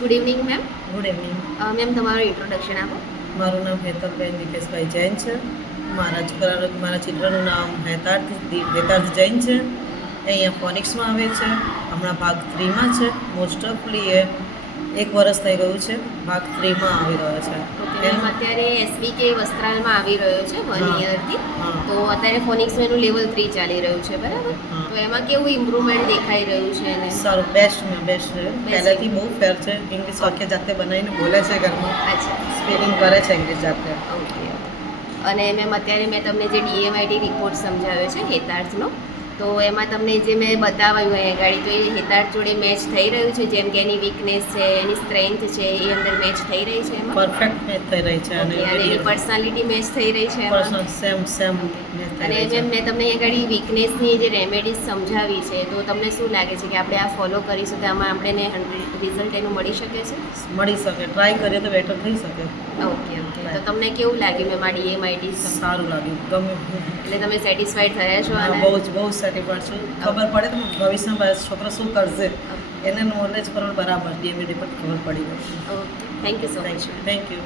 Good evening ma'am. Good evening. Ma'am તમારું introduction આપો. મારું નામ હેતલબેન દીપેશભાઈ જૈન છે. મારા ચિત્રનું નામ હેતાર્થ જૈન છે. એ અહીંયા ફોનિક્સમાં આવે છે. હમણાં ભાગ 3માં છે. મોસ્ટ ઓફલી એ 1 વર્ષ થઈ ગયું છે. ભાગ 3માં આવી રહ્યો છે. મેમ અત્યારે એસબીકે વસ્ત્રાલમાં આવી રહ્યો છે 1 યરથી. હા. તો અત્યારે ફોનિક્સમાં એનું લેવલ 3 ચાલી રહ્યું છે, બરાબર? હા. તો એમાં કેવું ઇમ્પ્રુવમેન્ટ દેખાઈ રહ્યું છે એને? સારું, બેસ્ટ છે. પહેલેથી બહુ ફેર છે. ઇંગ્લિશ વાક્ય જાતે બનાવીને બોલે છે ઘરમાં. અચ્છા, સ્પેલિંગ કરે છે ઇંગ્લિશ જાતે. ઓકે. અને મેમ અત્યારે મેં તમને જે DMID રિપોર્ટ સમજાવ્યો છે હેતાર્થનો, તો એમાં તમને જે મેં બતાવ્યું અહીંયા ગાડી, તો એ હેતાર્થ જોડે મેચ થઈ રહ્યું છે? જેમ કે એની વીકનેસ છે, એની સ્ટ્રેન્થ છે, એ અંદર મેચ થઈ રહી છે એમાં? પરફેક્ટ મેચ થઈ રહી છે. અને એની પર્સનાલિટી મેચ થઈ રહી છે એમાં? સેમ અને મેમ મેં તમને અહીંયા ગાડી વીકનેસની જે રેમેડીઝ સમજાવી છે, તો તમને શું લાગે છે કે આપણે આ ફોલો કરીશું તો આમાં આપણે રિઝલ્ટ એનું મળી શકે છે? મળી શકે. ટ્રાય કરીએ તો બેટર થઈ શકે. ઓકે. તો તમને કેવું લાગ્યું મેમ આ DMID? સારું લાગ્યું, ગમ્યું. એટલે તમે સેટિસ્ફાઈડ થયા છો? અને બહુ સેટિસ્ફાઈડ છું. ખબર પડે તો ભવિષ્યમાં છોકરો શું કરશે એને નોલેજ પર બરાબર DMID પર ખબર પડી ગઈ. Okay, thank you so much. Thank you.